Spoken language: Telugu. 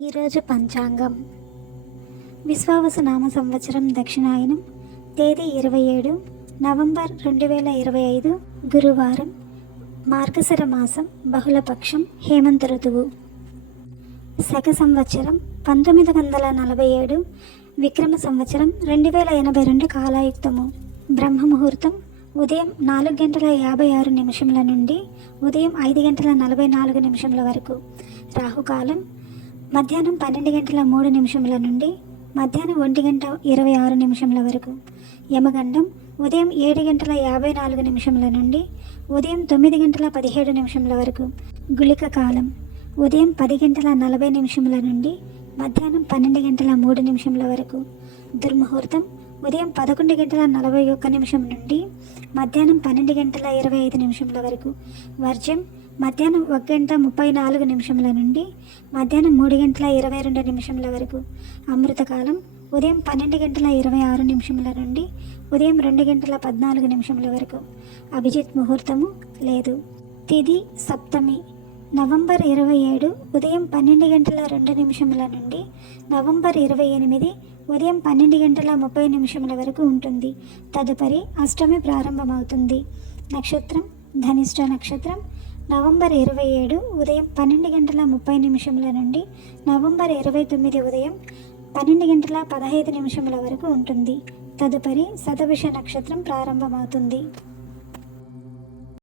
ఈరోజు పంచాంగం విశ్వావసు నామ సంవత్సరం దక్షిణాయనం తేదీ 27 నవంబర్ 2025 గురువారం మార్గశిర మాసం బహుళపక్షం హేమంత ఋతువు శక సంవత్సరం 1947 విక్రమ సంవత్సరం 2082 కాలాయుక్తము బ్రహ్మ ముహూర్తం ఉదయం 4:56 నుండి ఉదయం 5:44 వరకు రాహుకాలం మధ్యాహ్నం 12:03 నుండి మధ్యాహ్నం 1:26 వరకు యమగండం ఉదయం 7:54 నుండి ఉదయం 9:17 వరకు గుళిక కాలం ఉదయం 10:40 నుండి మధ్యాహ్నం 12:03 వరకు దుర్ముహూర్తం ఉదయం 11:41 నుండి మధ్యాహ్నం 12:25 వరకు వర్జ్యం మధ్యాహ్నం 1:34 నుండి మధ్యాహ్నం 3:22 వరకు అమృతకాలం ఉదయం 12:26 నుండి ఉదయం 2:14 వరకు అభిజిత్ ముహూర్తము లేదు. తిథి సప్తమి నవంబర్ 27 ఉదయం 12:02 నుండి నవంబర్ 28 ఉదయం 12:30 వరకు ఉంటుంది. తదుపరి అష్టమి ప్రారంభమవుతుంది. నక్షత్రం ధనిష్ట నక్షత్రం నవంబర్ 27 ఉదయం 12:30 నుండి నవంబర్ 29 ఉదయం 12:15 వరకు ఉంటుంది. తదుపరి శతభిష నక్షత్రం ప్రారంభమవుతుంది.